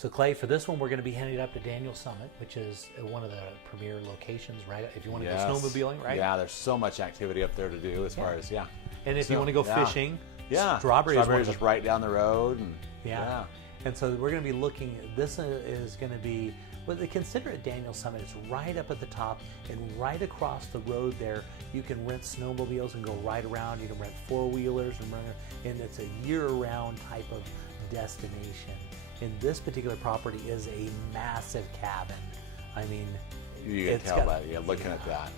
So Clay, for this one, we're going to be heading up to Daniel Summit, which is one of the premier locations, right? If you want to go snowmobiling, right? Yeah, there's so much activity up there to do as far as, And if you want to go fishing, Strawberry is just right down the road. And, And so we're going to be looking, this is going to be, well, they consider it Daniel Summit. It's right up at the top, and right across the road there, you can rent snowmobiles and go right around. You can rent four-wheelers and it's a year-round type of destination. And this particular property is a massive cabin. I mean, you can tell by looking at that.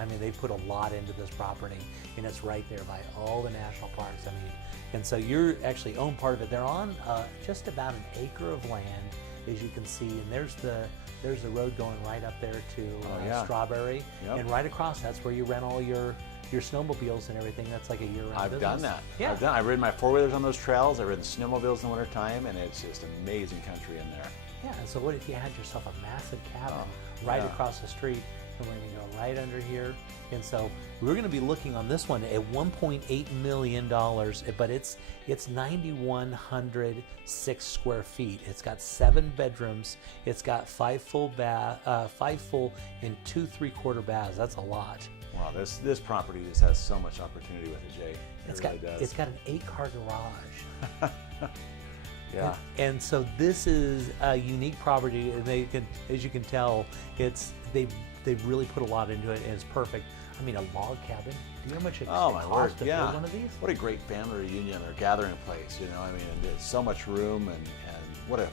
I mean, they put a lot into this property, and it's right there by all the national parks. I mean, and so you're actually own part of it. They're on just about an acre of land, as you can see, and there's the road going right up there to Strawberry, and right across that's where you rent all your snowmobiles and everything. That's like a year-round business. I've done that. Yeah. I've ridden my four-wheelers on those trails. I've ridden snowmobiles in the wintertime, and it's just amazing country in there. Yeah, so what if you had yourself a massive cabin right across the street, and we're going to go right under here. And so we're going to be looking on this one at $1.8 million, but it's 9,106 square feet. It's got 7 bedrooms. It's got 5 full and 2 3/4 baths. That's a lot. Wow, this property just has so much opportunity with it, Jay. It's got an 8-car garage. Yeah. And so this is a unique property, and they can, as you can tell, they've really put a lot into it, and it's perfect. I mean, a log cabin. Do you know how much it costs to build one of these? What a great family reunion or gathering place, you know. I mean, there's so much room, and what a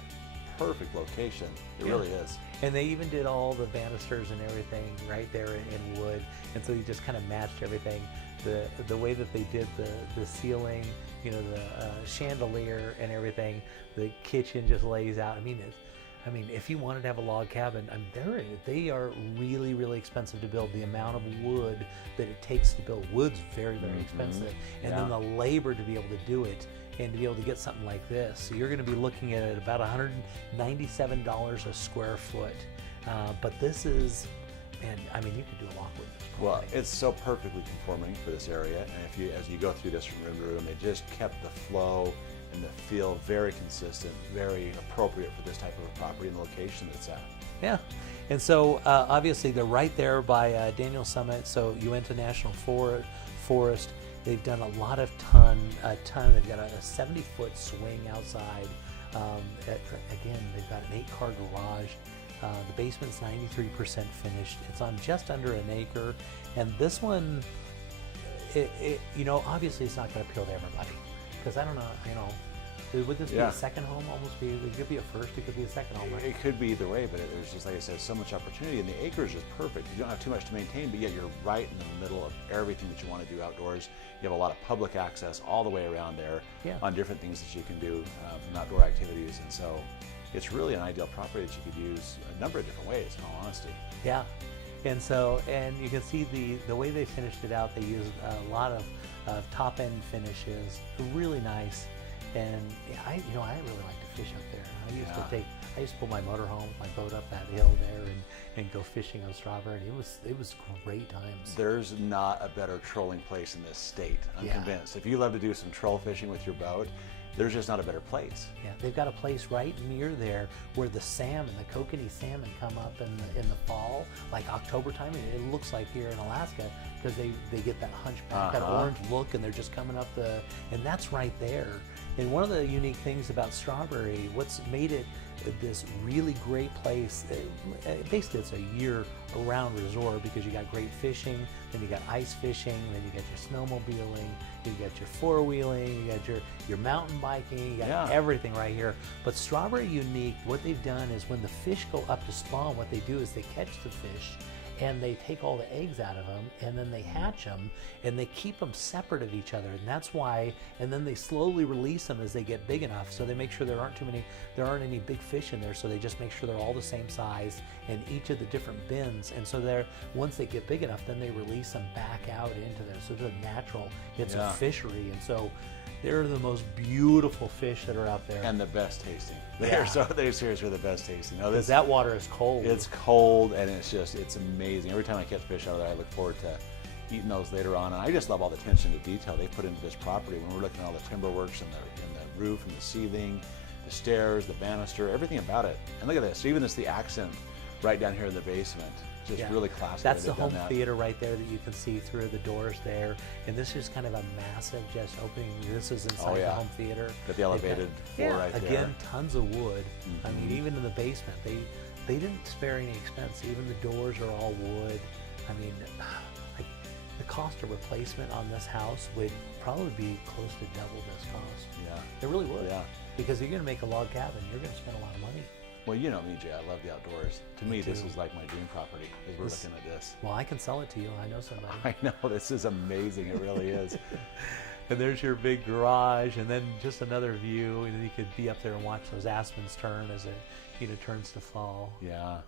perfect location. It really is. And they even did all the banisters and everything right there in wood, and so you just kind of matched everything. The way that they did the ceiling, you know, the chandelier and everything. The kitchen just lays out. I mean, if you wanted to have a log cabin, they are really, really expensive to build. The amount of wood that it takes to build wood's very, very expensive, and then the labor to be able to do it and to be able to get something like this. So you're going to be looking at about $197 a square foot. But this is, and I mean, you could do a lot with this. Well, it's so perfectly conforming for this area, and as you go through this from room to room, they just kept the flow and the feel very consistent, very appropriate for this type of a property and the location it's at. Yeah, and so obviously they're right there by Daniel Summit, so Uinta National Forest. They've done a lot of they've got a 70-foot swing outside. Again, they've got an 8-car garage. The basement's 93% finished. It's on just under an acre, and this one, you know, obviously it's not going to appeal to everybody, because I don't know, you know, would this be a second home? It could be a first, it could be a second home. Right? It could be either way, but there's just, like I said, so much opportunity, and the acreage is perfect. You don't have too much to maintain, but yet you're right in the middle of everything that you want to do outdoors. You have a lot of public access all the way around there on different things that you can do, outdoor activities, and so it's really an ideal property that you could use a number of different ways, in all honesty. Yeah, and so, and you can see the way they finished it out. They used a lot of top-end finishes, really nice. And I really like to fish up there. I used to pull my motorhome, my boat up that hill there, and go fishing on Strawberry. It was great times. There's not a better trolling place in this state. I'm convinced. If you love to do some troll fishing with your boat, there's just not a better place. Yeah, they've got a place right near there where the salmon, the kokanee salmon, come up in the fall, like October time. It looks like here in Alaska, because they get that hunchback, that orange look, and they're just coming up and that's right there. And one of the unique things about Strawberry, what's made it this really great place, basically it's a year-round resort, because you got great fishing, then you got ice fishing, then you got your snowmobiling, you got your four-wheeling, you got your mountain biking, you got everything right here. But Strawberry unique, what they've done is when the fish go up to spawn, what they do is they catch the fish, and they take all the eggs out of them, and then they hatch them, and they keep them separate of each other, and that's why. And then they slowly release them as they get big enough. So they make sure there aren't any big fish in there. So they just make sure they're all the same size in each of the different bins. And so once they get big enough, then they release them back out into there. So it's natural. It's a fishery, and so they're the most beautiful fish that are out there. And the best tasting. They're seriously the best tasting. Because that water is cold. It's cold, and it's amazing. Every time I catch fish out of there, I look forward to eating those later on. And I just love all the attention to detail they put into this property. When we're looking at all the timber works and the roof and the ceiling, the stairs, the banister, everything about it. And look at this, even the accent right down here in the basement. Just really classy. That's the home theater right there that you can see through the doors there. And this is kind of a massive just opening. This is inside the home theater. Got the elevated floor right there. Again, tons of wood. I mean, even in the basement, they didn't spare any expense. Even the doors are all wood. I mean, like, the cost of replacement on this house would probably be close to double this cost. Yeah. It really would. Yeah. Because you're going to make a log cabin, you're going to spend a lot of money. Well, you know me, Jay. I love the outdoors. To me, this is like my dream property as we're looking at this. Well, I can sell it to you. I know somebody. I know. This is amazing. It really is. And there's your big garage, and then just another view, and then you could be up there and watch those aspens turn as it turns to fall. Yeah.